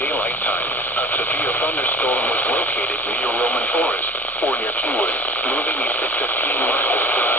daylight time, a severe thunderstorm was located near Roman Forest or near Keywood, moving east at 15 miles per hour.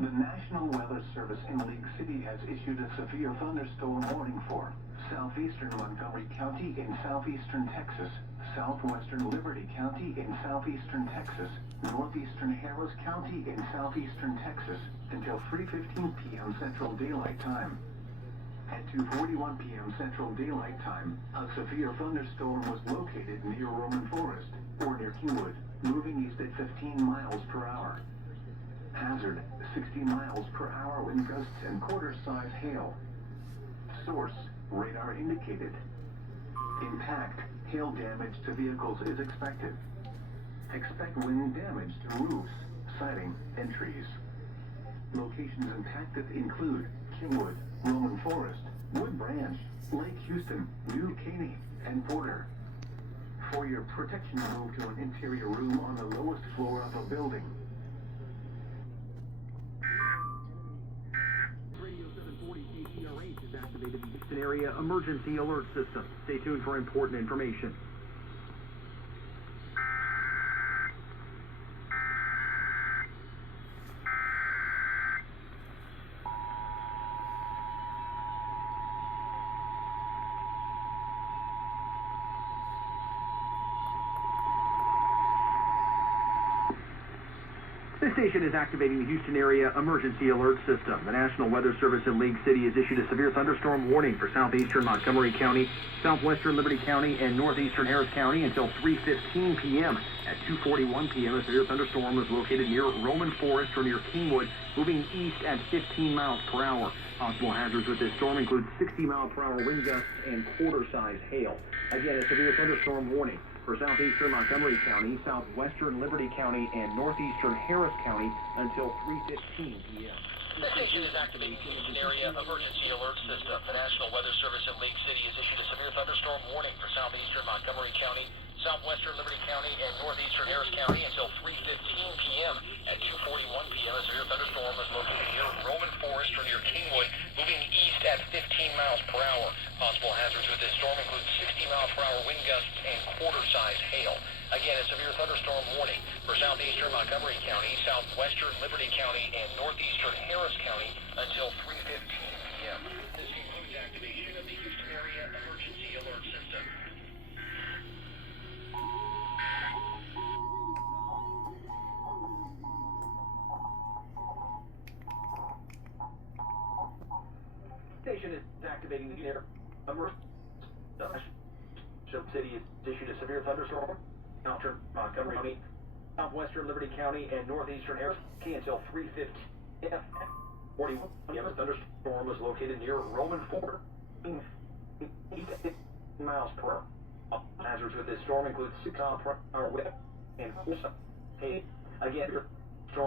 The National Weather Service in League City has issued a severe thunderstorm warning for southeastern Montgomery County in southeastern Texas, southwestern Liberty County in southeastern Texas, northeastern Harris County in southeastern Texas until 3:15 p.m. Central Daylight Time. At 2:41 p.m. Central Daylight Time, a severe thunderstorm was located near Roman Forest or near Keywood, moving east at 15 miles per hour. Hazard, 60 miles per hour wind gusts and quarter-size hail. Source, radar indicated. Impact, hail damage to vehicles is expected. Expect wind damage to roofs, siding, and trees. Locations impacted include Kingwood, Roman Forest, Wood Branch, Lake Houston, New Caney, and Porter. For your protection, move to an interior room on the lowest floor of a building. Radio 740 KTRH has activated the Houston Area Emergency Alert System. Stay tuned for important information. This station is activating the Houston Area Emergency Alert System. The National Weather Service in League City has issued a severe thunderstorm warning for southeastern Montgomery County, southwestern Liberty County, and northeastern Harris County until 3:15 p.m. At 2:41 p.m., a severe thunderstorm was located near Roman Forest or near Kingwood, moving east at 15 miles per hour. Possible hazards with this storm include 60-mile-per-hour wind gusts and quarter-size hail. Again, a severe thunderstorm warning for southeastern Montgomery County, southwestern Liberty County, and northeastern Harris County until 3:15 p.m. This station is activating the Houston Area Emergency Alert System. The National Weather Service in League City has issued a severe thunderstorm warning for southeastern Montgomery County, southwestern Liberty County, and northeastern Harris County until 3:15 p.m. At 2:41 p.m., a severe thunderstorm is located near Roman Forest or near Kingwood, moving east at 15 miles per hour. Possible hazards with this storm include 60-mile-per-hour wind gusts and quarter-size hail. Again, a severe thunderstorm warning for southeastern Montgomery County, southwestern Liberty County, and northeastern Harris County until 3:15 p.m. This concludes activation of the Houston Area Emergency Alert System. Station is activating the air emergency. City has issued a severe thunderstorm. Southern Montgomery County, southwestern Liberty County, and northeastern Harris County until 3:15 p.m. 41 p.m. A thunderstorm was located near Roman Forest, 8 miles per hour. Hazards with this storm include 6 mile per hour wind and hail. Again,